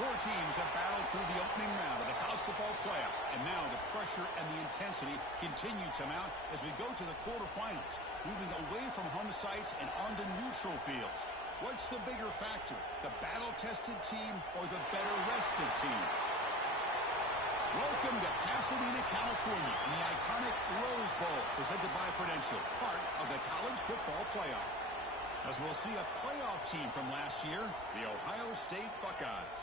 Four teams have battled through the opening round of the college football playoff, and now the pressure and the intensity continue to mount as we go to the quarterfinals, moving away from home sites and onto neutral fields. What's the bigger factor, the battle-tested team or the better-rested team? Welcome to Pasadena, California, in the iconic Rose Bowl, presented by Prudential, part of the college football playoff. As we'll see a playoff team from last year, the Ohio State Buckeyes,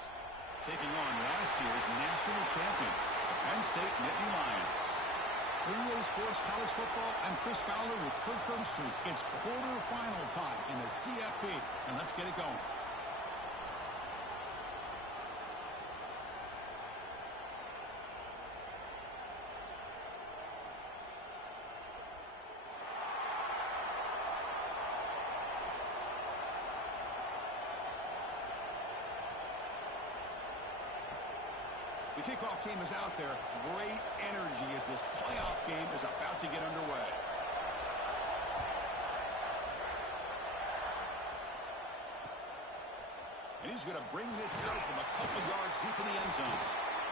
taking on last year's national champions, the Penn State Nittany Lions. For EA Sports College Football, I'm Chris Fowler with Kirk Herbstreit. It's quarterfinal time in the CFP, and let's get it going. The kickoff team is out there. Great energy as this playoff game is about to get underway. And he's going to bring this out from a couple yards deep in the end zone.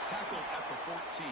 Tackled at the 14.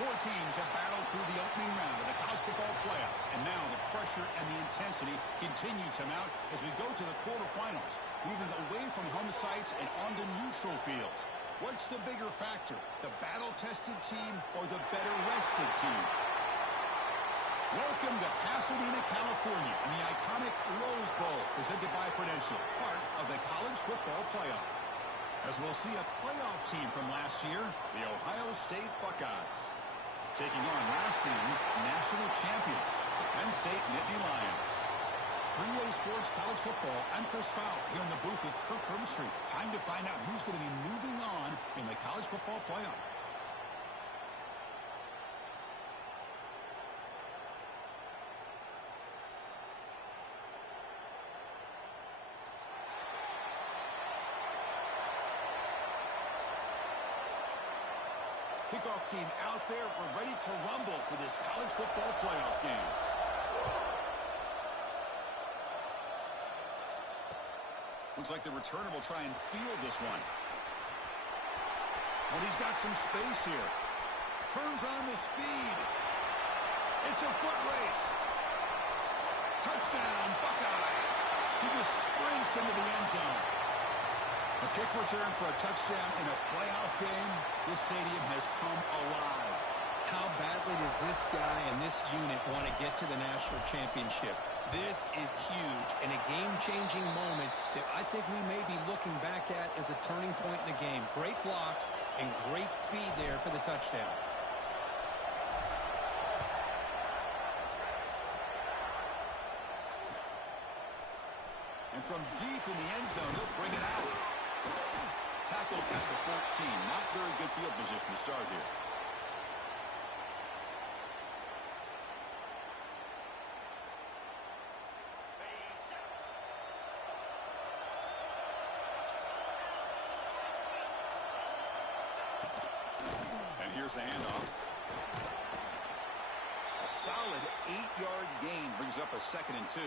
Four teams have battled through the opening round of the college football playoff, and now the pressure and the intensity continue to mount as we go to the quarterfinals, moving away from home sites and onto neutral fields. What's the bigger factor, the battle-tested team or the better-rested team? Welcome to Pasadena, California, in the iconic Rose Bowl, presented by Prudential, part of the college football playoff. As we'll see a playoff team from last year, the Ohio State Buckeyes, taking on last season's national champions, the Penn State Nittany Lions. For EA Sports College Football, I'm Chris Fowler here in the booth with Kirk Herbstreit. Time to find out who's going to be moving on in the college football playoff. Kickoff team out there. We're ready to rumble for this college football playoff game. Looks like the returner will try and field this one. And he's got some space here. Turns on the speed. It's a foot race. Touchdown, Buckeyes. He just sprints into the end zone. A kick return for a touchdown in a playoff game. This stadium has come alive. How badly does this guy and this unit want to get to the national championship? This is huge and a game-changing moment that I think we may be looking back at as a turning point in the game. Great blocks and great speed there for the touchdown. And from deep in the end zone, he'll bring it out. Tackled at the 14. Not very good field position to start here. And here's the handoff. A solid 8-yard gain brings up a 2nd and 2.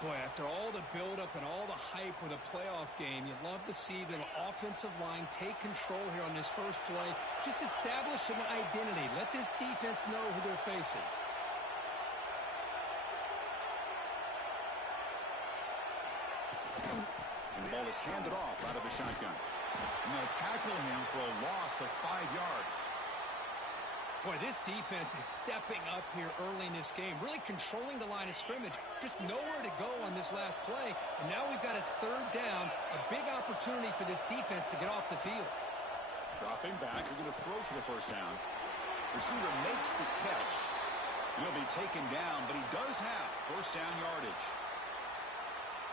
Boy, after all the buildup and all the hype with a playoff game, you'd love to see the offensive line take control here on this first play. Just establish an identity. Let this defense know who they're facing. And the ball is handed off out of the shotgun. And they'll tackle him for a loss of 5 yards. Boy, this defense is stepping up here early in this game, really controlling the line of scrimmage. Just nowhere to go on this last play. And now we've got a third down, a big opportunity for this defense to get off the field. Dropping back, they're going to throw for the first down. Receiver makes the catch. He'll be taken down, but he does have first down yardage.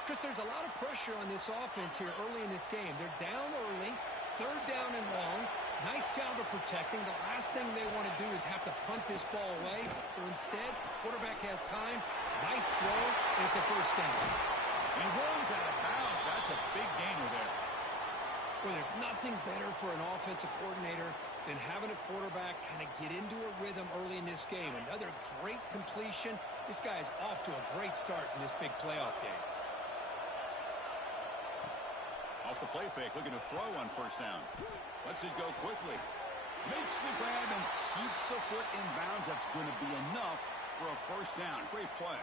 Chris, there's a lot of pressure on this offense here early in this game. They're down early, third down and long. Nice job of protecting. The last thing they want to do is have to punt this ball away. So instead, quarterback has time. Nice throw, and it's a first down. And he rolls out of bounds. That's a big gainer there. Well, there's nothing better for an offensive coordinator than having a quarterback kind of get into a rhythm early in this game. Another great completion. This guy is off to a great start in this big playoff game. Off the play fake, looking to throw on first down. Lets it go quickly. Makes the grab and keeps the foot in bounds. That's going to be enough for a first down. Great play.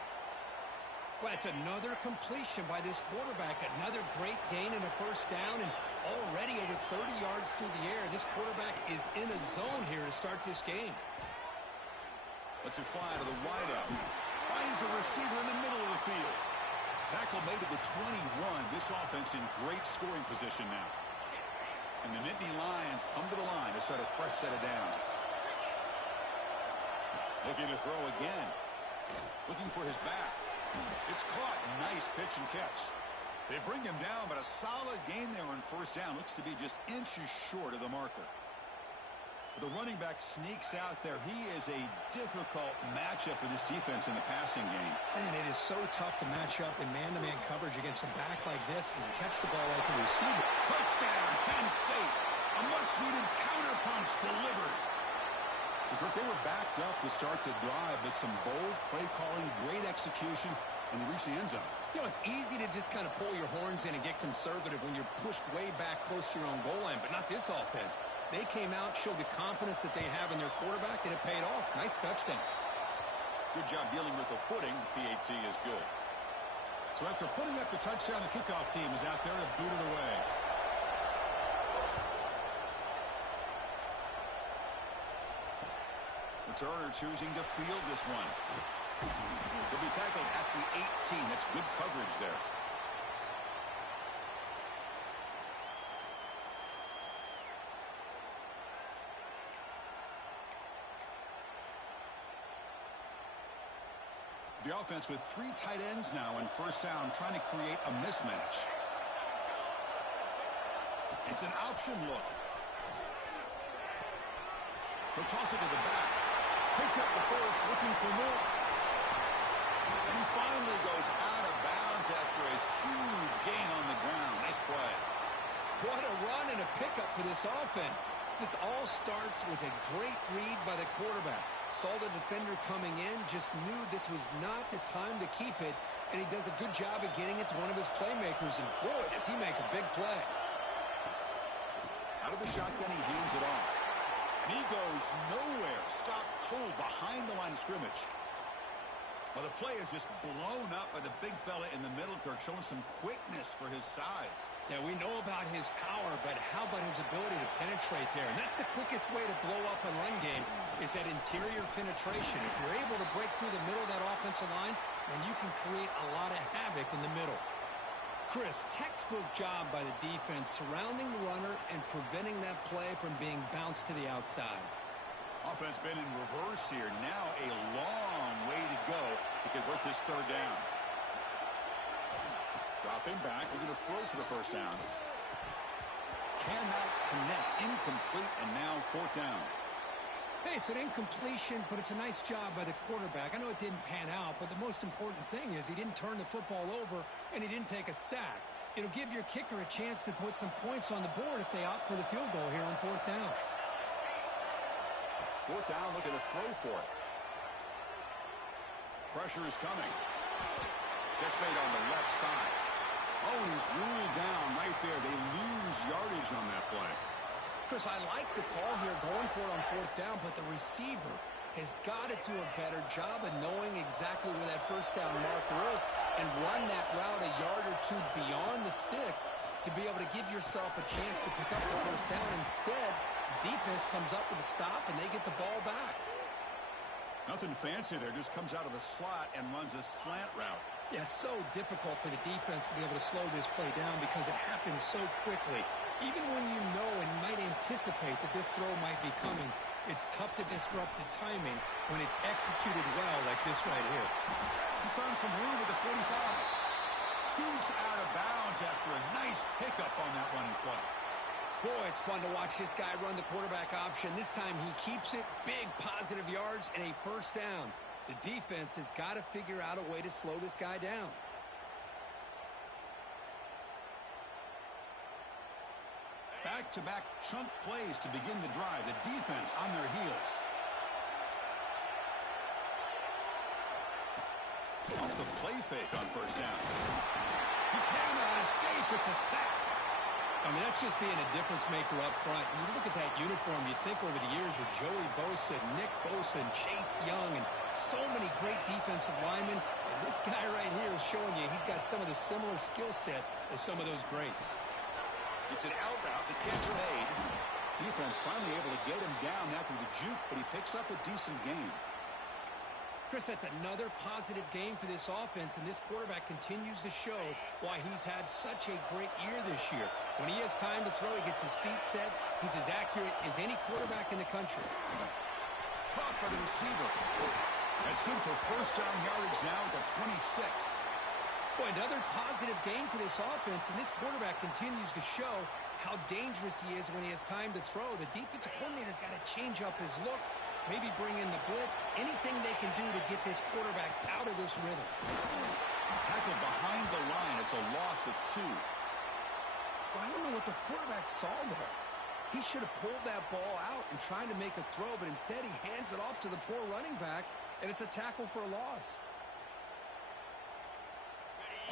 Well, it's another completion by this quarterback. Another great gain in a first down, and already over 30 yards through the air. This quarterback is in a zone here to start this game. Lets it fly to the wideout. Finds a receiver in the middle of the field. Tackle made at the 21. This offense in great scoring position now. And the Nittany Lions come to the line to set a fresh set of downs. Looking to throw again. Looking for his back. It's caught. Nice pitch and catch. They bring him down, but a solid gain there on first down. Looks to be just inches short of the marker. The running back sneaks out there. He is a difficult matchup for this defense in the passing game. Man, it is so tough to match up in man-to-man coverage against a back like this and catch the ball like a receiver. Touchdown, Penn State. A much-needed counterpunch delivered. They were backed up to start the drive, but some bold play calling, great execution, and they reached the end zone. You know, it's easy to just kind of pull your horns in and get conservative when you're pushed way back close to your own goal line, but not this offense. They came out, showed the confidence that they have in their quarterback, and it paid off. Nice touchdown. Good job dealing with the footing. The PAT is good. So after putting up the touchdown, the kickoff team is out there to boot it away. Returner choosing to field this one. He'll be tackled at the 18. That's good coverage there. The offense with 3 tight ends now in first down, trying to create a mismatch. It's an option look. He'll toss it to the back. Picks up the first, looking for more. And he finally goes out of bounds after a huge gain on the ground. Nice play. What a run and a pickup for this offense. This all starts with a great read by the quarterback. Saw the defender coming in, just knew this was not the time to keep it, and he does a good job of getting it to one of his playmakers, and boy, does he make a big play. Out of the shotgun, he hands it off. And he goes nowhere. Stopped cold behind the line of scrimmage. Well, the play is just blown up by the big fella in the middle, Kirk, showing some quickness for his size. Yeah, we know about his power, but how about his ability to penetrate there? And that's the quickest way to blow up a run game, is that interior penetration. If you're able to break through the middle of that offensive line, then you can create a lot of havoc in the middle. Chris, textbook job by the defense surrounding the runner and preventing that play from being bounced to the outside. Offense been in reverse here. Now a long way to go to convert this third down. Dropping back, looking to throw for the first down. Cannot connect. Incomplete, and now fourth down. Hey, it's an incompletion, but it's a nice job by the quarterback. I know it didn't pan out, but the most important thing is he didn't turn the football over and he didn't take a sack. It'll give your kicker a chance to put some points on the board if they opt for the field goal here on fourth down. Fourth down, looking to throw for it. Pressure is coming. Catch made on the left side. Oh, and he's ruled down right there. They lose yardage on that play. Chris, I like the call here going for it on fourth down, but the receiver has got to do a better job of knowing exactly where that first down marker is and run that route a yard or two beyond the sticks to be able to give yourself a chance to pick up the first down. Instead, the defense comes up with a stop, and they get the ball back. Nothing fancy there. Just comes out of the slot and runs a slant route. Yeah, it's so difficult for the defense to be able to slow this play down because it happens so quickly. Even when you know and might anticipate that this throw might be coming, it's tough to disrupt the timing when it's executed well like this right here. He's found some room at the 45. Scoots out of bounds after a nice pickup on that running play. Boy, it's fun to watch this guy run the quarterback option. This time he keeps it, big positive yards, and a first down. The defense has got to figure out a way to slow this guy down. Back-to-back chunk plays to begin the drive. The defense on their heels. Off the play fake on first down. He cannot escape. It's a sack. I mean, that's just being a difference maker up front. You look at that uniform, you think over the years with Joey Bosa, Nick Bosa, and Chase Young, and so many great defensive linemen. And this guy right here is showing you he's got some of the similar skill set as some of those greats. It's an out route. The catch made. Defense finally able to get him down after the juke, but he picks up a decent gain. Chris, that's another positive game for this offense, and this quarterback continues to show why he's had such a great year this year. When he has time to throw, he gets his feet set. He's as accurate as any quarterback in the country. Caught by the receiver. That's good for first down yardage now at the 26. Boy, another positive game for this offense, and this quarterback continues to show how dangerous he is when he has time to throw. The defensive coordinator's got to change up his looks, maybe bring in the blitz, anything they can do to get this quarterback out of this rhythm. Tackled behind the line. It's a loss of 2. Well, I don't know what the quarterback saw there. He should have pulled that ball out and tried to make a throw, but instead he hands it off to the poor running back, and it's a tackle for a loss.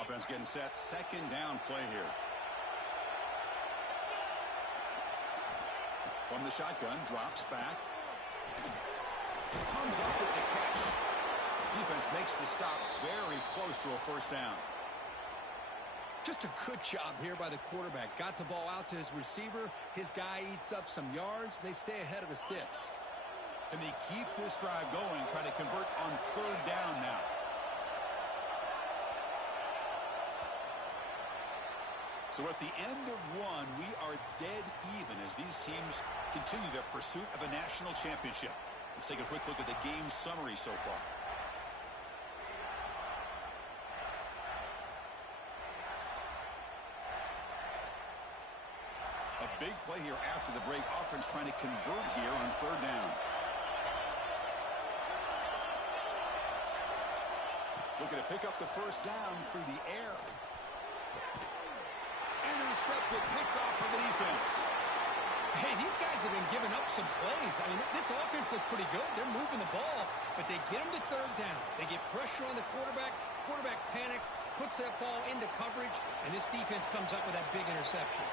Offense getting set. Second down play here. From the shotgun, drops back. Comes up with the catch. Defense makes the stop very close to a first down. Just a good job here by the quarterback. Got the ball out to his receiver. His guy eats up some yards. They stay ahead of the sticks. And they keep this drive going, trying to convert on third down now. So at the end of one, we are dead even as these teams continue their pursuit of a national championship. Let's take a quick look at the game summary so far. A big play here after the break. Offense trying to convert here on third down. Looking to pick up the first down through the air. Intercepted, picked off by the defense. Hey, these guys have been giving up some plays. I mean, this offense looked pretty good. They're moving the ball, but they get them to third down. They get pressure on the quarterback. Quarterback panics, puts that ball into coverage, and this defense comes up with that big interception.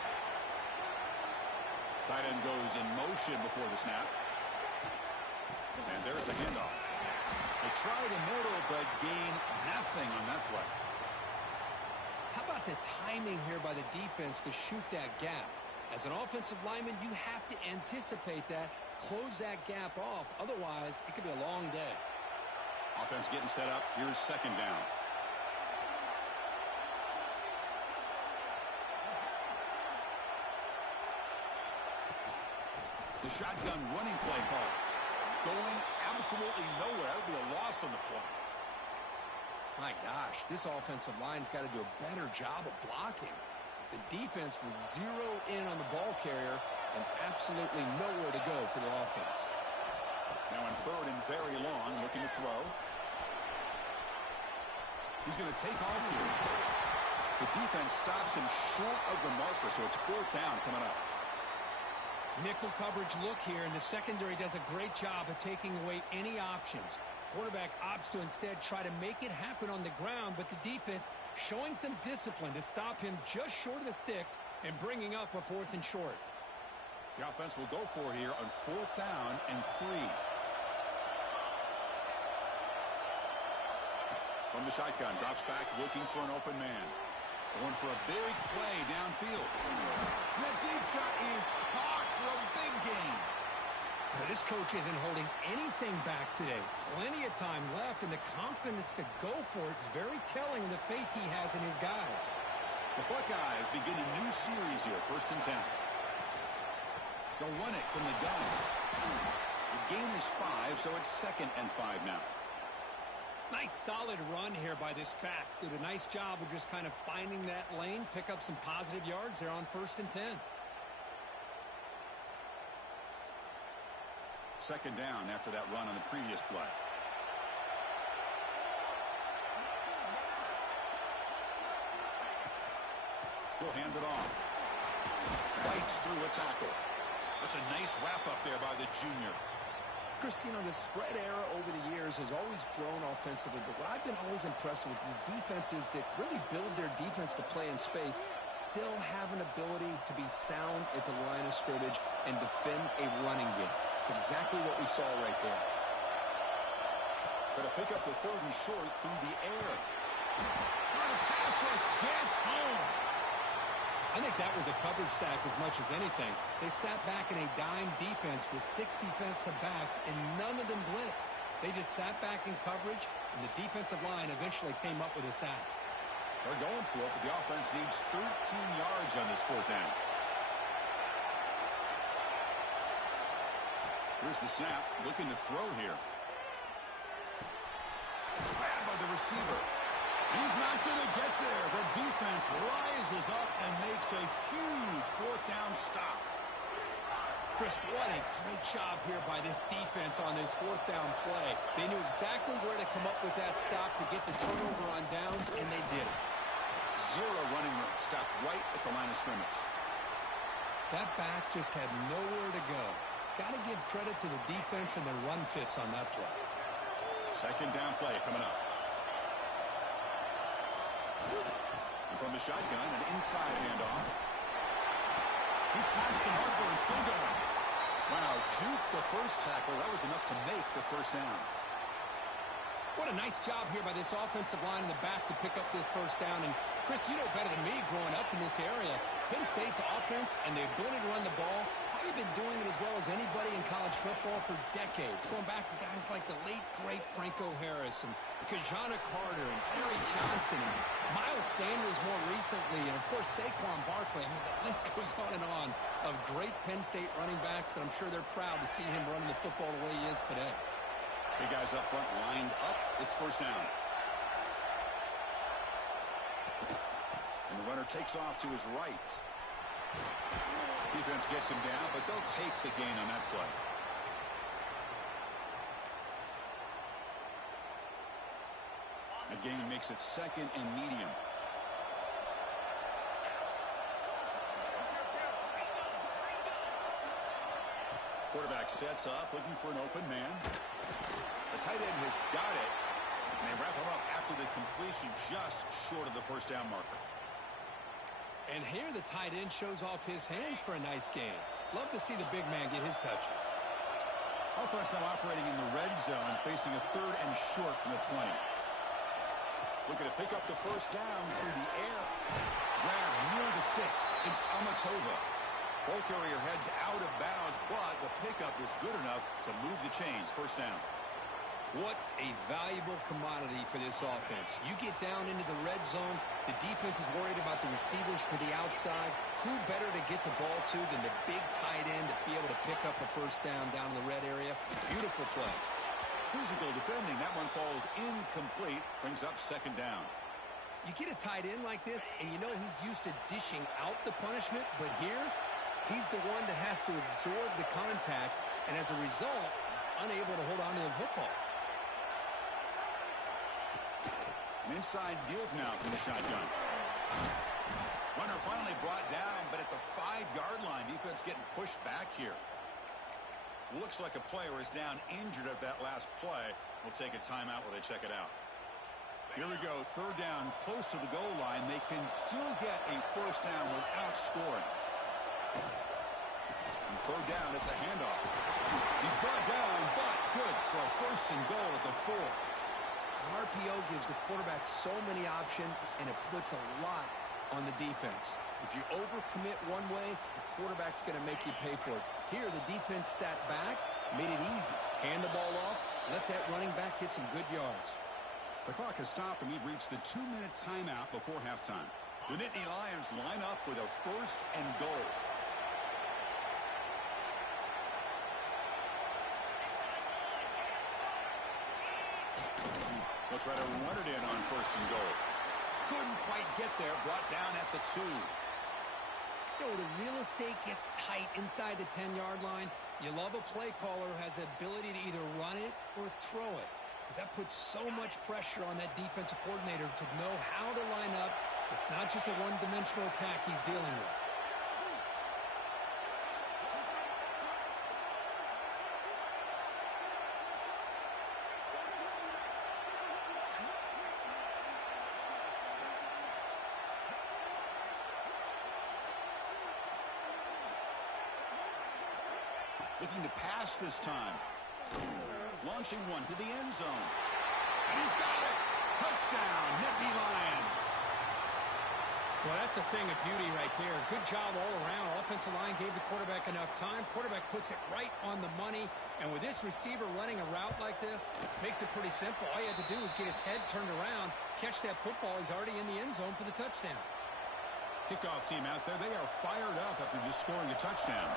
Tight end goes in motion before the snap. And there's the handoff. They try the middle, but gain nothing on that play. How about the timing here by the defense to shoot that gap? As an offensive lineman, you have to anticipate that, close that gap off. Otherwise, it could be a long day. Offense getting set up. Here's second down. The shotgun running play call. Going absolutely nowhere. That would be a loss on the play. My gosh, this offensive line's got to do a better job of blocking. The defense was zero in on the ball carrier and absolutely nowhere to go for the offense. Now in third and very long, looking to throw. He's going to take off here. The defense stops him short of the marker, so it's fourth down coming up. Nickel coverage look here, and the secondary does a great job of taking away any options. Quarterback opts to instead try to make it happen on the ground, but the defense showing some discipline to stop him just short of the sticks and bringing up a fourth and short. The offense will go for here on fourth down and 3. From the shotgun, drops back looking for an open man. Going for a big play downfield. That deep shot is caught for a big gain. Now, this coach isn't holding anything back today. Plenty of time left, and the confidence to go for it is very telling of the faith he has in his guys. The Buckeyes begin a new series here, 1st and 10. They'll run it from the gun. The game is 5, so it's 2nd and 5 now. Nice solid run here by this back. Did a nice job of just kind of finding that lane, pick up some positive yards there on 1st and 10. 2nd down after that run on the previous play. He'll hand it off. Fights through a tackle. That's a nice wrap up there by the junior. Chris, you know, the spread era over the years has always grown offensively, but what I've been always impressed with the defenses that really build their defense to play in space still have an ability to be sound at the line of scrimmage and defend a running game. It's exactly what we saw right there. Going to pick up the 3rd and short through the air. The pass rush gets home. I think that was a coverage sack as much as anything. They sat back in a dime defense with 6 defensive backs, and none of them blitzed. They just sat back in coverage, and the defensive line eventually came up with a sack. They're going for it, but the offense needs 13 yards on this 4th down. Here's the snap, looking to throw here. Grabbed by the receiver. He's not going to get there. The defense rises up and makes a huge 4th down stop. Chris, what a great job here by this defense on this 4th down play. They knew exactly where to come up with that stop to get the turnover on downs, and they did it. 0 running room. Stopped right at the line of scrimmage. That back just had nowhere to go. Got to give credit to the defense and their run fits on that play. 2nd down play coming up. And from the shotgun, an inside handoff. He's past the marker and still going. Wow, juke the first tackle. That was enough to make the 1st down. What a nice job here by this offensive line in the back to pick up this 1st down. And, Chris, you know better than me growing up in this area. Penn State's offense and the ability to run the ball, probably been doing it as well as anybody in college football for decades. Going back to guys like the late, great Franco Harris and Kajana Carter and Larry Johnson and Miles Sanders more recently, and, of course, Saquon Barkley. I mean, the list goes on of great Penn State running backs, and I'm sure they're proud to see him running the football the way he is today. Big guys up front lined up. It's 1st down. And the runner takes off to his right. Defense gets him down, but they'll take the gain on that play. The gain makes it 2nd and medium. Quarterback sets up, looking for an open man. The tight end has got it, and they wrap him up after the completion just short of the 1st down marker. And here the tight end shows off his hands for a nice gain. Love to see the big man get his touches. Offense now operating in the red zone, facing a 3rd and short from the 20. Looking to pick up the 1st down through the air. Grab near the sticks. It's Amatova. Ball carrier heads out of bounds, but the pickup was good enough to move the chains. 1st down. What a valuable commodity for this offense. You get down into the red zone, the defense is worried about the receivers to the outside. Who better to get the ball to than the big tight end to be able to pick up a 1st down in the red area? Beautiful play. Physical defending. That one falls incomplete. Brings up 2nd down. You get a tight end like this, and you know he's used to dishing out the punishment, but here, he's the one that has to absorb the contact, and as a result, he's unable to hold on to the football. An inside deals now from the shotgun. Runner finally brought down, but at the 5-yard line, defense getting pushed back here. Looks like a player is down injured at that last play. We'll take a timeout while they check it out. Here we go, 3rd down, close to the goal line. They can still get a 1st down without scoring. And 3rd down, it's a handoff. He's brought down, but good for a 1st and goal at the 4. Hard RPO gives the quarterback so many options, and it puts a lot on the defense. If you overcommit one way, the quarterback's going to make you pay for it. Here, the defense sat back, made it easy. Hand the ball off, let that running back get some good yards. The clock has stopped, and we've reached the 2-minute timeout before halftime. The Nittany Lions line up with a 1st and goal. They'll try to run it in on 1st and goal. Couldn't quite get there, brought down at the 2. You know, the real estate gets tight inside the 10-yard line. You love a play caller who has the ability to either run it or throw it, because that puts so much pressure on that defensive coordinator to know how to line up. It's not just a one-dimensional attack he's dealing with. Looking to pass this time. Launching one to the end zone. And he's got it. Touchdown, Nittany Lions. Well, that's a thing of beauty right there. Good job all around. Offensive line gave the quarterback enough time. Quarterback puts it right on the money. And with this receiver running a route like this, makes it pretty simple. All you had to do is get his head turned around, catch that football. He's already in the end zone for the touchdown. Kickoff team out there. They are fired up after just scoring a touchdown.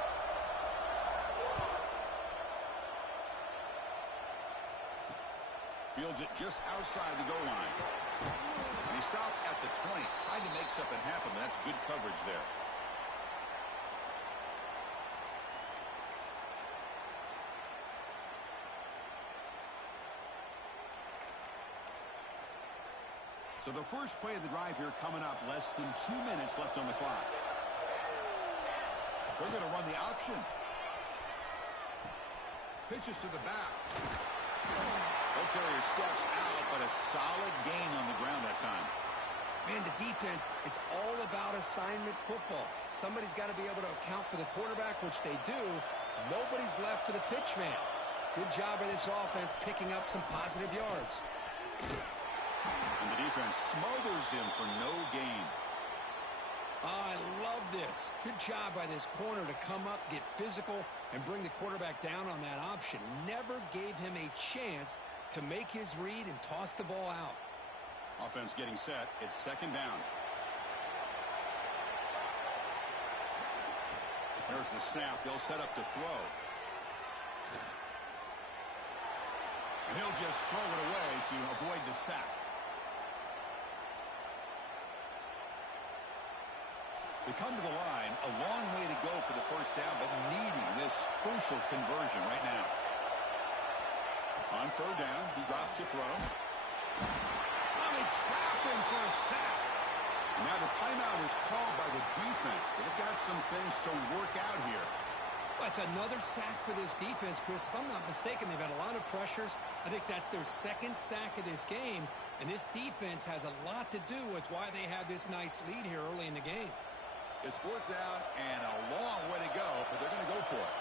Fields it just outside the goal line. And he stopped at the 20. Tried to make something happen, but that's good coverage there. So the first play of the drive here coming up. Less than 2 minutes left on the clock. They're going to run the option. Pitches to the back. Carrier steps out, but a solid gain on the ground that time. Man, the defense, it's all about assignment football. Somebody's got to be able to account for the quarterback, which they do. Nobody's left for the pitch man. Good job by this offense picking up some positive yards. And the defense smothers him for no gain. I love this. Good job by this corner to come up, get physical, and bring the quarterback down on that option. Never gave him a chance to make his read and toss the ball out. Offense getting set. It's 2nd down. There's the snap. They'll set up to throw. And he'll just throw it away to avoid the sack. They come to the line. A long way to go for the 1st down, but needing this crucial conversion right now. On 3rd down, he drops to throw. Oh, they trap him for a sack. Now the timeout is called by the defense. They've got some things to work out here. Well, it's another sack for this defense, Chris. If I'm not mistaken, they've had a lot of pressures. I think that's their 2nd sack of this game. And this defense has a lot to do with why they have this nice lead here early in the game. It's 4th down and a long way to go, but they're going to go for it.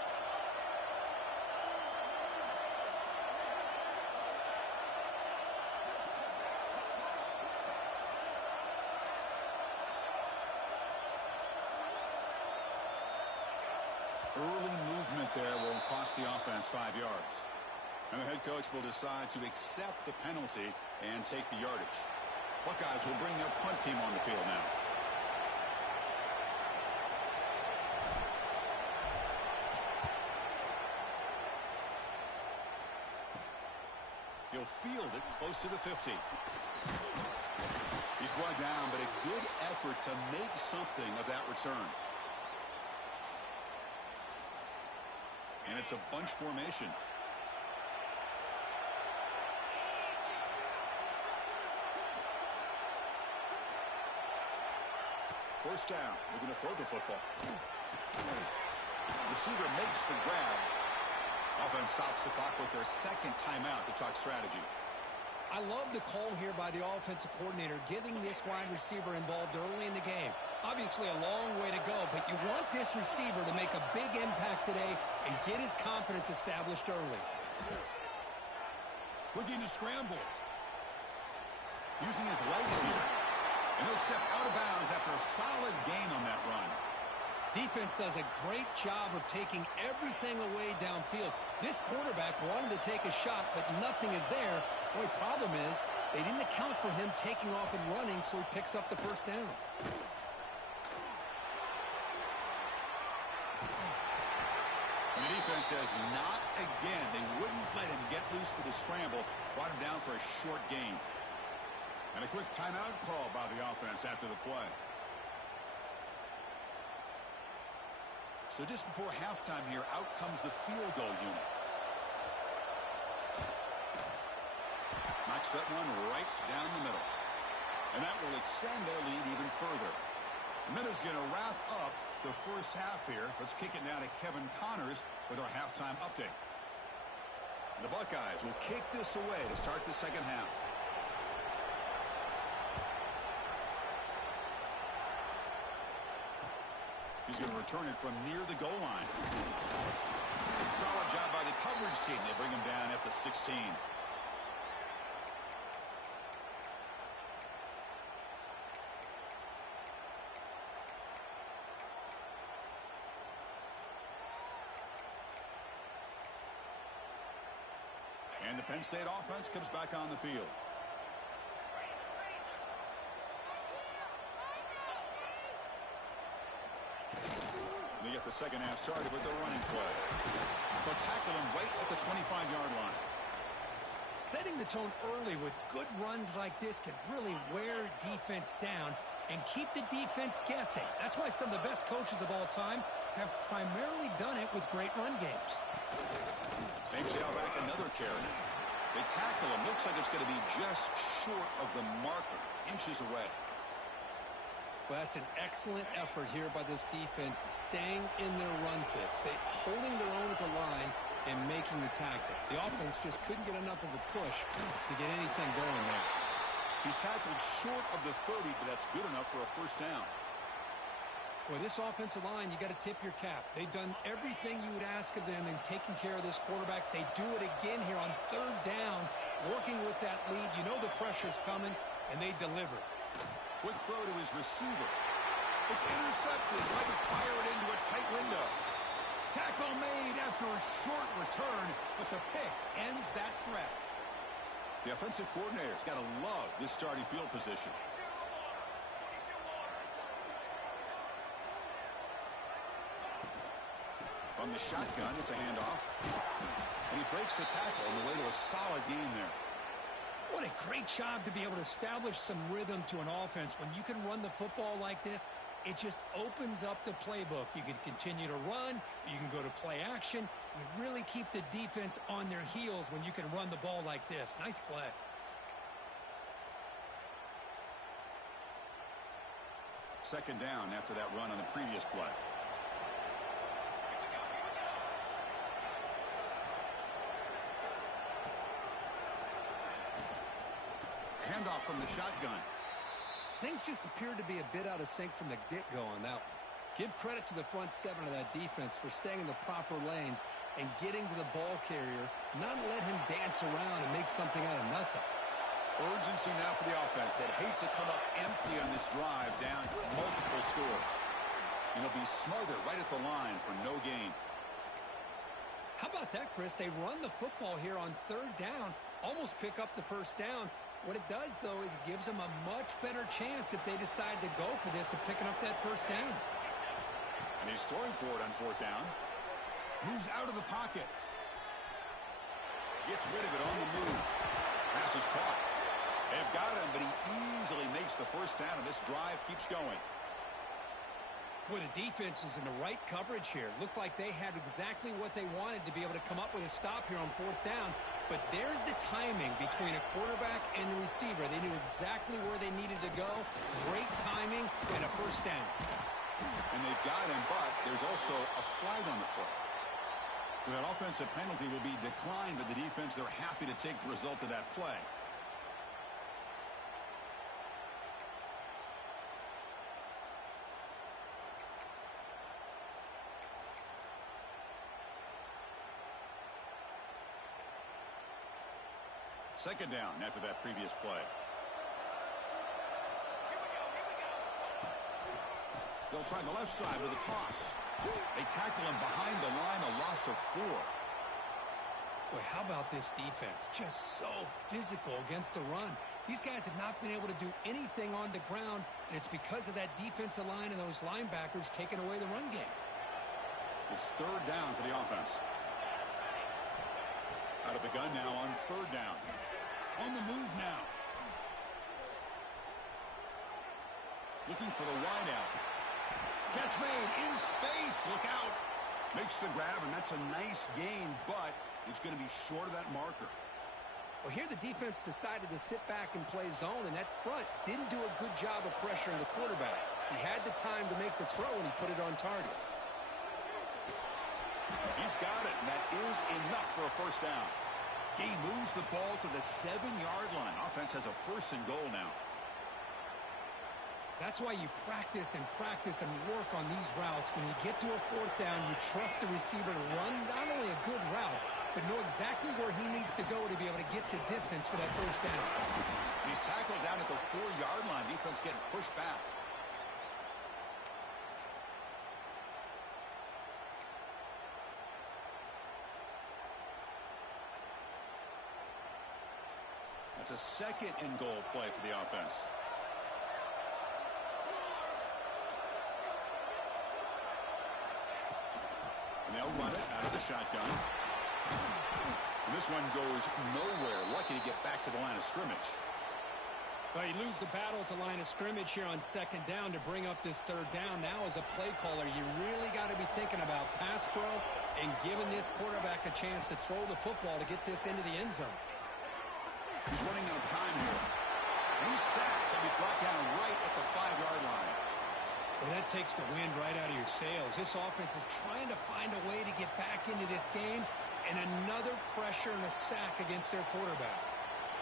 Early movement there will cost the offense 5 yards. And the head coach will decide to accept the penalty and take the yardage. Buckeyes will bring their punt team on the field now. He'll field it close to the 50. He's brought down, but a good effort to make something of that return. And it's a bunch formation. First down. We're going to throw the football. Receiver makes the grab. Offense stops the clock with their 2nd timeout to talk strategy. I love the call here by the offensive coordinator, getting this wide receiver involved early in the game. Obviously a long way to go, but you want this receiver to make a big impact today and get his confidence established early. Looking to scramble. using his legs here. And he'll step out of bounds after a solid gain on that run. Defense does a great job of taking everything away downfield. This quarterback wanted to take a shot, but nothing is there. The only problem is they didn't account for him taking off and running, so he picks up the first down. And the defense says not again. They wouldn't let him get loose for the scramble. Brought him down for a short gain. And a quick timeout call by the offense after the play. So just before halftime here, out comes the field goal unit. Knocks that one right down the middle. And that will extend their lead even further. The Minnows going to wrap up the first half here. Let's kick it now to Kevin Connors with our halftime update. The Buckeyes will kick this away to start the second half. He's going to return it from near the goal line. Solid job by the coverage team. They bring him down at the 16. And the Penn State offense comes back on the field. They get the second half started with the running play. They'll tackle him right at the 25-yard line. Setting the tone early with good runs like this can really wear defense down and keep the defense guessing. That's why some of the best coaches of all time have primarily done it with great run games. Same tailback, another carry. They tackle him. Looks like it's going to be just short of the marker, inches away. Well, that's an excellent effort here by this defense, staying in their run fix. They holding their own at the line and making the tackle. The offense just couldn't get enough of a push to get anything going there. He's tackled short of the 30, but that's good enough for a first down. Boy, this offensive line, you got to tip your cap. They've done everything you would ask of them in taking care of this quarterback. They do it again here on third down, working with that lead. You know the pressure's coming, and they deliver. Quick throw to his receiver. It's intercepted. Tried to fire it into a tight window. Tackle made after a short return, but the pick ends that threat. The offensive coordinator's got to love this starting field position. On the shotgun, it's a handoff. And he breaks the tackle on the way to a solid gain there. What a great job to be able to establish some rhythm to an offense. When you can run the football like this, it just opens up the playbook. You can continue to run. You can go to play action. You really keep the defense on their heels when you can run the ball like this. Nice play. Second down after that run on the previous play. Handoff from the shotgun. Things just appeared to be a bit out of sync from the get-go on that one. Give credit to the front seven of that defense for staying in the proper lanes and getting to the ball carrier, not let him dance around and make something out of nothing. Urgency now for the offense that hates to come up empty on this drive down multiple scores. And he'll be smarter right at the line for no gain. How about that, Chris? They run the football here on third down, almost pick up the first down. What it does, though, is it gives them a much better chance if they decide to go for this of picking up that first down. And he's throwing for it on fourth down. Moves out of the pocket. Gets rid of it on the move. Pass is caught. They've got him, but he easily makes the first down, and this drive keeps going. Boy, the defense is in the right coverage here. Looked like they had exactly what they wanted to be able to come up with a stop here on fourth down. But there's the timing between a quarterback and the receiver. They knew exactly where they needed to go. Great timing and a first down. And they've got him, but there's also a flag on the play. So that offensive penalty will be declined by the defense. They're happy to take the result of that play. Second down after that previous play. They'll try the left side with a toss. They tackle him behind the line, a loss of 4. Boy, how about this defense? Just so physical against the run. These guys have not been able to do anything on the ground, and it's because of that defensive line and those linebackers taking away the run game. It's third down for the offense. Out of the gun now on third down. On the move now. Looking for the wide out. Catch made in space. Look out. Makes the grab, and that's a nice gain, but it's going to be short of that marker. Well, here the defense decided to sit back and play zone, and that front didn't do a good job of pressuring the quarterback. He had the time to make the throw, and he put it on target. He's got it, and that is enough for a first down. He moves the ball to the 7-yard line. Offense has a first and goal now. That's why you practice and work on these routes. When you get to a fourth down, you trust the receiver to run not only a good route, but know exactly where he needs to go to be able to get the distance for that first down. He's tackled down at the 4-yard line. Defense getting pushed back. That's a second and goal play for the offense. And they'll run it out of the shotgun. And this one goes nowhere. Lucky to get back to the line of scrimmage. Well, you lose the battle at the line of scrimmage here on second down to bring up this third down. Now as a play caller, you really got to be thinking about pass pro and giving this quarterback a chance to throw the football to get this into the end zone. He's running out of time here. He's sacked and be brought down right at the 5-yard line. Well, that takes the wind right out of your sails. This offense is trying to find a way to get back into this game, and another pressure and a sack against their quarterback.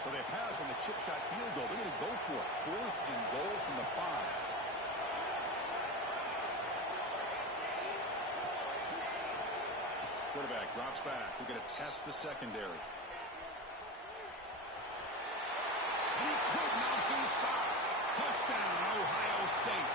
So they pass on the chip shot field goal. They're going to go for it. Fourth and goal from the 5. Quarterback drops back. We're going to test the secondary. And he could not be stopped. Touchdown, Ohio State.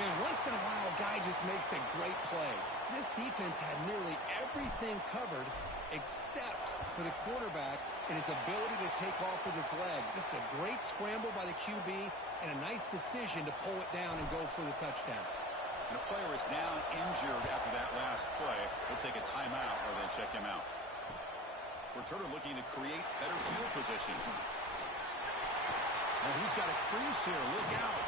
Man, once in a while, a guy just makes a great play. This defense had nearly everything covered except for the quarterback and his ability to take off with his legs. This is a great scramble by the QB and a nice decision to pull it down and go for the touchdown. And a player is down injured after that last play. We'll take a timeout or then check him out. Returner looking to create better field position. And he's got a crease here. Look out.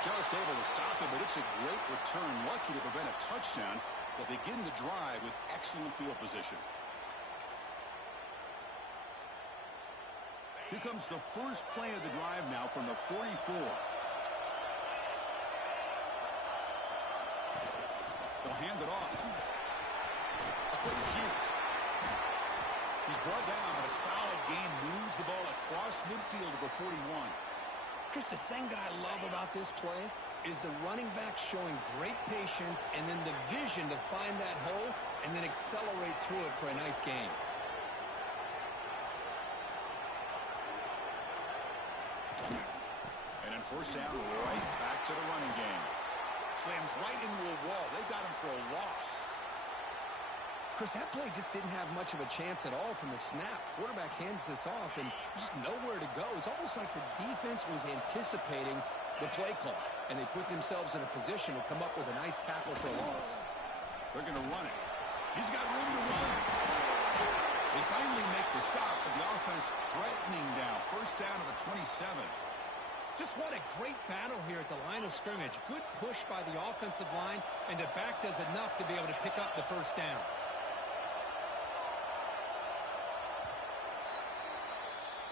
Just able to stop him, but it's a great return. Lucky to prevent a touchdown, but they begin the drive with excellent field position. Here comes the first play of the drive now from the 44. They'll hand it off. A quick shoot. He's brought down, but a solid gain moves the ball across midfield to the 41. Chris, the thing that I love about this play is the running back showing great patience and then the vision to find that hole and then accelerate through it for a nice gain. And then first down, right back to the running game. Slams right into a wall. They've got him for a loss. Chris, that play just didn't have much of a chance at all from the snap. Quarterback hands this off and just nowhere to go. It's almost like the defense was anticipating the play call, and they put themselves in a position to come up with a nice tackle for a loss. They're going to run it. He's got room to run. They finally make the stop, but the offense threatening down. First down to the 27. Just what a great battle here at the line of scrimmage. Good push by the offensive line, and the back does enough to be able to pick up the first down.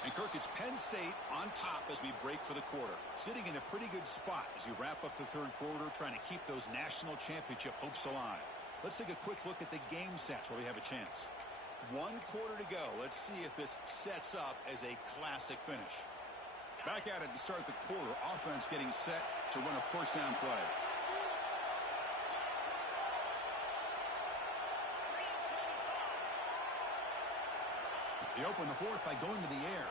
And Kirk, it's Penn State on top as we break for the quarter. Sitting in a pretty good spot as we wrap up the third quarter, trying to keep those national championship hopes alive. Let's take a quick look at the game sets where we have a chance. 1 quarter to go. Let's see if this sets up as a classic finish. Back at it to start the quarter. Offense getting set to run a first down play. They open the fourth by going to the air.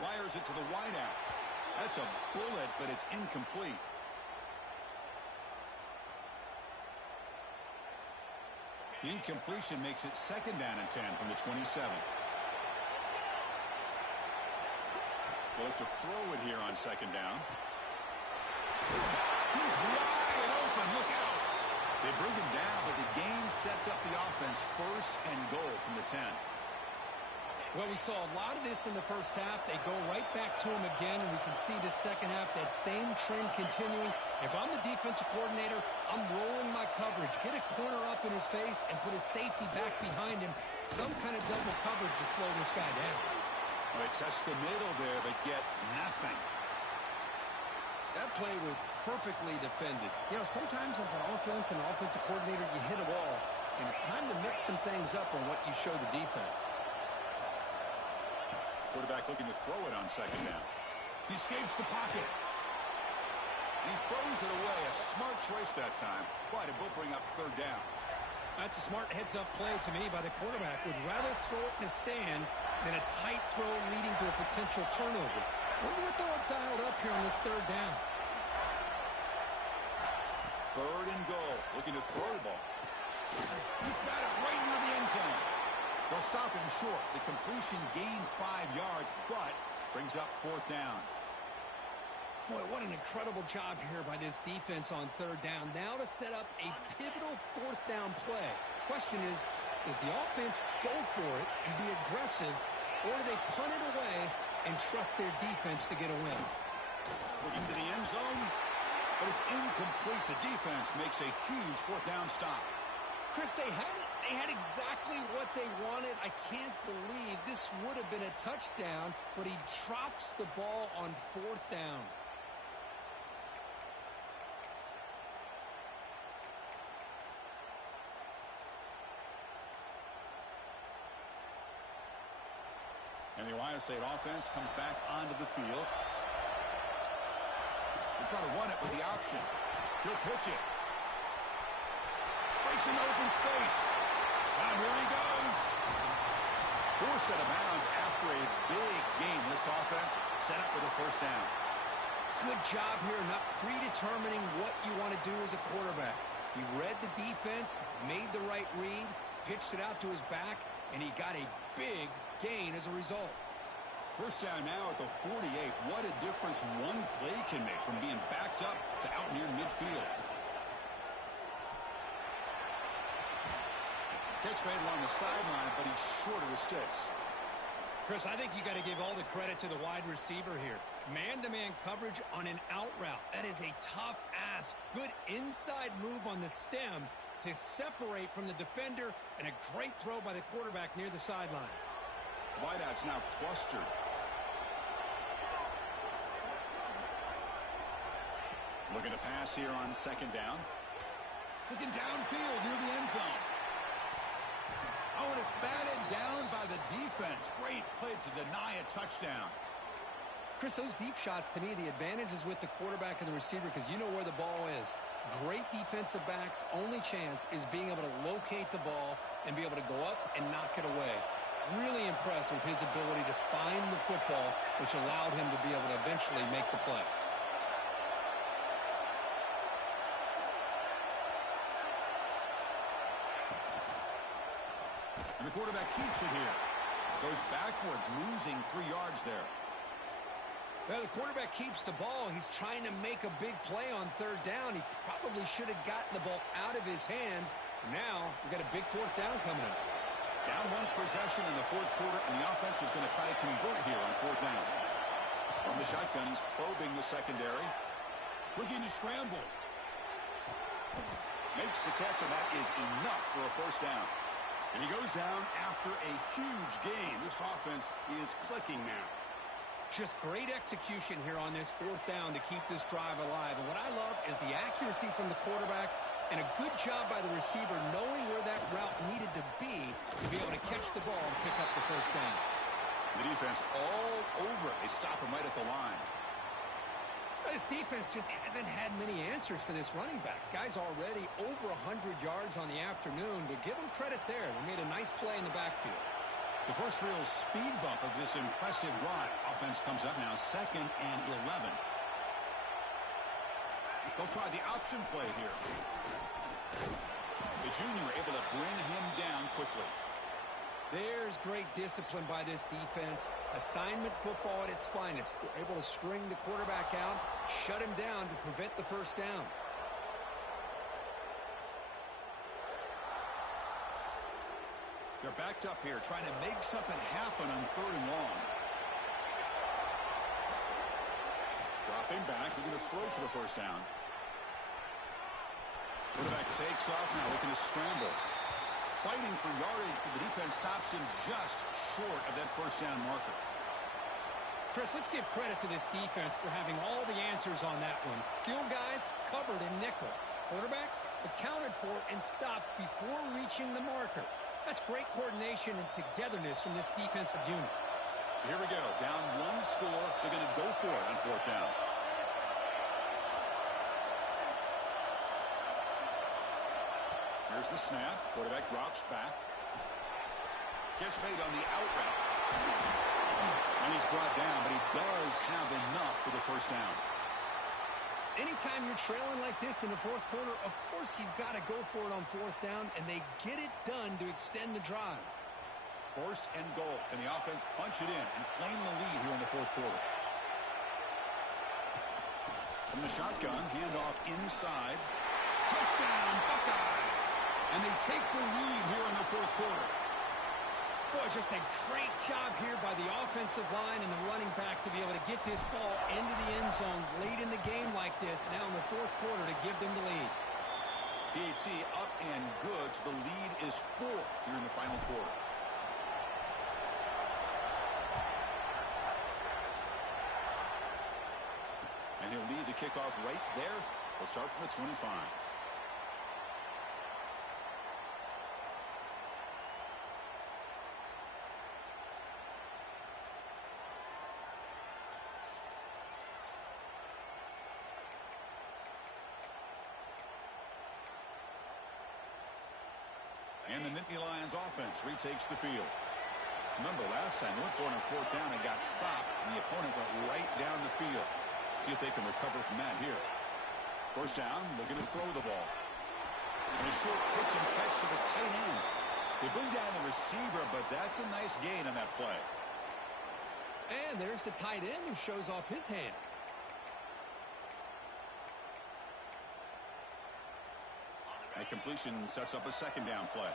Fires it to the wideout. That's a bullet, but it's incomplete. The incompletion makes it 2nd down and 10 from the 27. They'll look to throw it here on 2nd down. He's wide open. Look out. They bring him down, but the game sets up the offense 1st and goal from the 10. Well, we saw a lot of this in the first half. They go right back to him again, and we can see the second half, that same trend continuing. If I'm the defensive coordinator, I'm rolling my coverage. Get a corner up in his face and put a safety back behind him. Some kind of double coverage to slow this guy down. Well, they test the middle there, but get nothing. That play was perfectly defended. You know, sometimes as an offense and offensive coordinator, you hit a wall, and it's time to mix some things up on what you show the defense. Quarterback looking to throw it on 2nd down. He escapes the pocket. He throws it away. A smart choice that time. But it will bring up 3rd down. That's a smart heads-up play to me by the quarterback. Would rather throw it in the stands than a tight throw leading to a potential turnover. Wonder what they'll have dialed up here on this 3rd down. 3rd and goal. Looking to throw the ball. He's got it right near the end zone. They'll stop him short. The completion gained 5 yards, but brings up 4th down. Boy, what an incredible job here by this defense on 3rd down. Now to set up a pivotal 4th down play. Question is, does the offense go for it and be aggressive, or do they punt it away and trust their defense to get a win? Looking to the end zone, but it's incomplete. The defense makes a huge 4th down stop. Chris, they had it. They had exactly what they wanted. I can't believe this would have been a touchdown, but he drops the ball on 4th down. And the Ohio State offense comes back onto the field. They try to run it with the option. He'll pitch it. Breaks into open space. Now here he goes. Forced out of bounds after a big game. This offense set up with a 1st down. Good job here, not predetermining what you want to do as a quarterback. He read the defense, made the right read, pitched it out to his back, and he got a big gain as a result. 1st down now at the 48. What a difference one play can make from being backed up to out near midfield. Catch made along the sideline, but he's short of the sticks. Chris, I think you got to give all the credit to the wide receiver here. Man-to-man coverage on an out route. That is a tough ask. Good inside move on the stem to separate from the defender, and a great throw by the quarterback near the sideline. Wideouts now clustered. Looking to pass here on 2nd down. Looking downfield near the end zone. Oh, and it's batted down by the defense. Great play to deny a touchdown. Chris, those deep shots, to me, the advantage is with the quarterback and the receiver because you know where the ball is. Great defensive backs' only chance is being able to locate the ball and be able to go up and knock it away. Really impressed with his ability to find the football, which allowed him to be able to eventually make the play. And the quarterback keeps it here. Goes backwards, losing 3 yards there. Well, the quarterback keeps the ball. He's trying to make a big play on 3rd down. He probably should have gotten the ball out of his hands. Now, we've got a big 4th down coming up. Down 1 possession in the 4th quarter, and the offense is going to try to convert here on 4th down. From the shotgun, he's probing the secondary. Looking to scramble. Makes the catch, and that is enough for a 1st down. And he goes down after a huge gain. This offense is clicking now. Just great execution here on this 4th down to keep this drive alive. And what I love is the accuracy from the quarterback and a good job by the receiver knowing where that route needed to be able to catch the ball and pick up the 1st down. The defense all over it. They stop him right at the line. This defense just hasn't had many answers for this running back. Guy's already over 100 yards on the afternoon, but give him credit there. They made a nice play in the backfield. The first real speed bump of this impressive drive. Offense comes up now 2nd and 11. They'll try the option play here. The junior able to bring him down quickly. There's great discipline by this defense. Assignment football at its finest. They're able to string the quarterback out, shut him down to prevent the first down. They're backed up here trying to make something happen on 3rd and long. Dropping back, looking to throw for the first down. Quarterback takes off now, looking to scramble. Fighting for yardage, but the defense stops him just short of that first down marker. Chris, let's give credit to this defense for having all the answers on that one. Skill guys covered in nickel. Quarterback accounted for and stopped before reaching the marker. That's great coordination and togetherness from this defensive unit. So here we go. Down 1 score. They're going to go for it on 4th down. Here's the snap. Quarterback drops back. Catch made on the out route. And he's brought down, but he does have enough for the first down. Anytime you're trailing like this in the 4th quarter, of course you've got to go for it on 4th down, and they get it done to extend the drive. 1st and goal. Can the offense punch it in and claim the lead here in the 4th quarter? From the shotgun, handoff inside. Touchdown, Buckeyes! And they take the lead here in the 4th quarter. Boy, just a great job here by the offensive line and the running back to be able to get this ball into the end zone late in the game like this, now in the 4th quarter to give them the lead. PAT up and good, so the lead is 4 here in the final quarter. And he'll lead the kickoff right there. They'll start from the 25. And the Nittany Lions offense retakes the field. Remember, last time they went for it on 4th down and got stopped, and the opponent went right down the field. See if they can recover from that here. First down, looking to throw the ball. And a short pitch and catch to the tight end. They bring down the receiver, but that's a nice gain on that play. And there's the tight end who shows off his hands. A completion sets up a 2nd down play.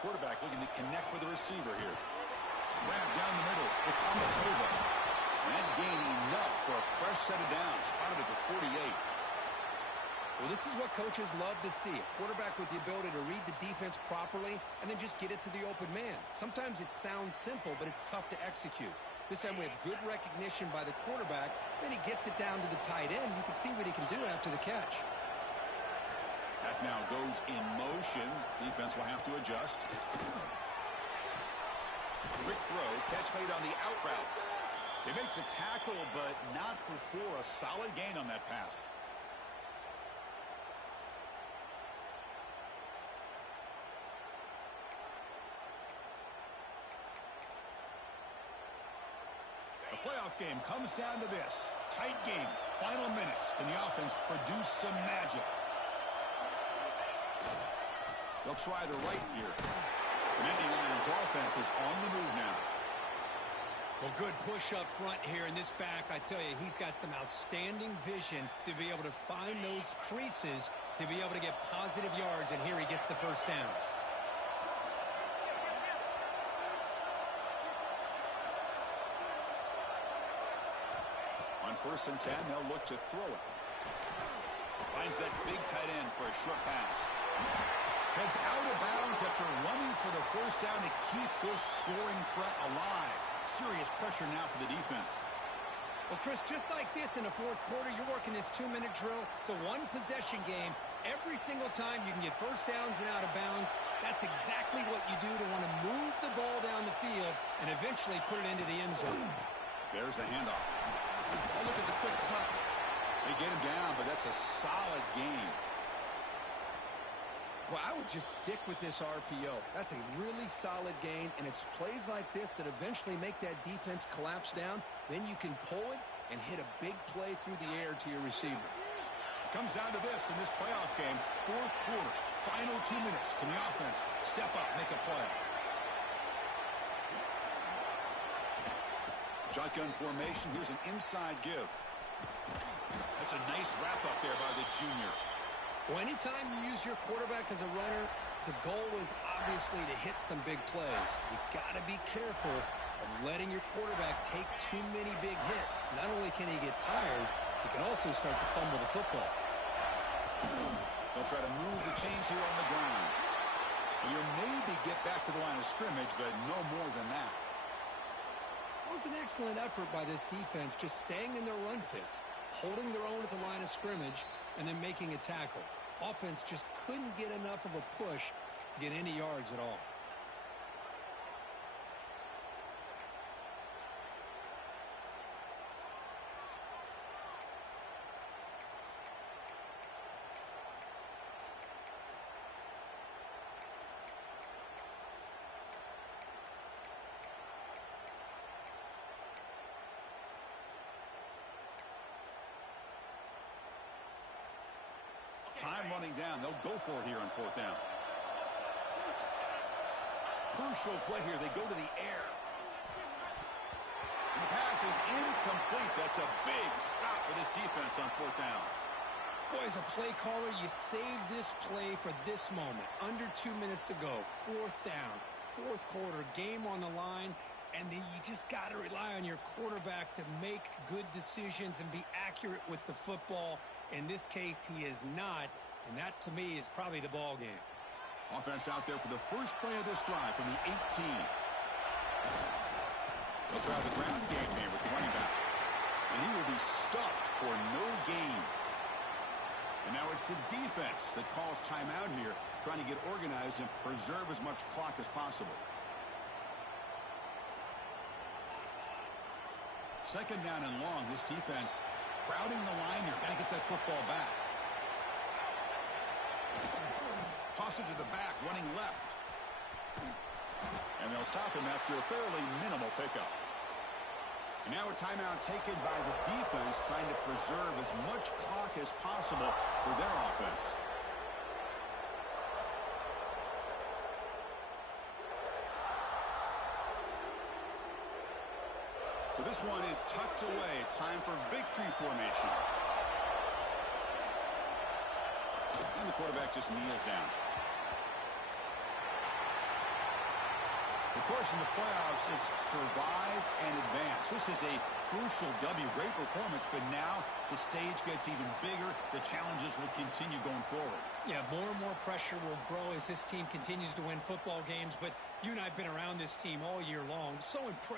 Quarterback looking to connect with the receiver here. Grab down the middle. It's Amatova. And that gain enough for a fresh set of downs. Spotted at the 48. Well, this is what coaches love to see. A quarterback with the ability to read the defense properly and then just get it to the open man. Sometimes it sounds simple, but it's tough to execute. This time we have good recognition by the quarterback. Then he gets it down to the tight end. You can see what he can do after the catch. That now goes in motion. Defense will have to adjust. Quick throw. Catch made on the out route. They make the tackle, but not before a solid gain on that pass. Playoff game comes down to this. Tight game. Final minutes. Can the offense produce some magic? They'll try the right here. The Nittany Lions offense is on the move now. Well, good push up front here in this back. I tell you, he's got some outstanding vision to be able to find those creases to be able to get positive yards, and here he gets the first down. On 1st and 10, they'll look to throw it. Finds that big tight end for a short pass. Heads out of bounds after running for the first down to keep this scoring threat alive. Serious pressure now for the defense. Well, Chris, just like this in the 4th quarter, you're working this 2-minute drill. It's a one-possession game. Every single time you can get first downs and out of bounds, that's exactly what you do to want to move the ball down the field and eventually put it into the end zone. There's the handoff. Oh, look at the quick cut. They get him down, but that's a solid game. Well, I would just stick with this RPO. That's a really solid gain, and it's plays like this that eventually make that defense collapse down. Then you can pull it, and hit a big play through the air to your receiver. It comes down to this in this playoff game. Fourth quarter, final 2 minutes. Can the offense step up, make a play? Shotgun formation. Here's an inside give. That's a nice wrap up there by the junior. Well, anytime you use your quarterback as a runner, the goal is obviously to hit some big plays. You got to be careful of letting your quarterback take too many big hits. Not only can he get tired, he can also start to fumble the football. They'll try to move the chains here on the ground. And you'll maybe get back to the line of scrimmage, but no more than that. It was an excellent effort by this defense, just staying in their run fits, holding their own at the line of scrimmage, and then making a tackle. Offense just couldn't get enough of a push to get any yards at all. Time running down. They'll go for it here on fourth down. Crucial play here. They go to the air. And the pass is incomplete. That's a big stop for this defense on fourth down. Boy, as a play caller, you saved this play for this moment. Under 2 minutes to go. Fourth down. Fourth quarter. Game on the line. And then you just got to rely on your quarterback to make good decisions and be accurate with the football. In this case, he is not, and that, to me, is probably the ball game. Offense out there for the first play of this drive from the 18. They'll try the ground game here with the running back. And he will be stuffed for no gain. And now it's the defense that calls timeout here, trying to get organized and preserve as much clock as possible. Second down and long, this defense crowding the line here. Got to get that football back. Toss it to the back, running left. And they'll stop him after a fairly minimal pickup. And now a timeout taken by the defense, trying to preserve as much clock as possible for their offense. So this one is tucked away. Time for victory formation. And the quarterback just kneels down. Of course, in the playoffs, it's survive and advance. This is a crucial W. Great performance, but now the stage gets even bigger. The challenges will continue going forward. Yeah, more and more pressure will grow as this team continues to win football games. But you and I have been around this team all year long. So impressed.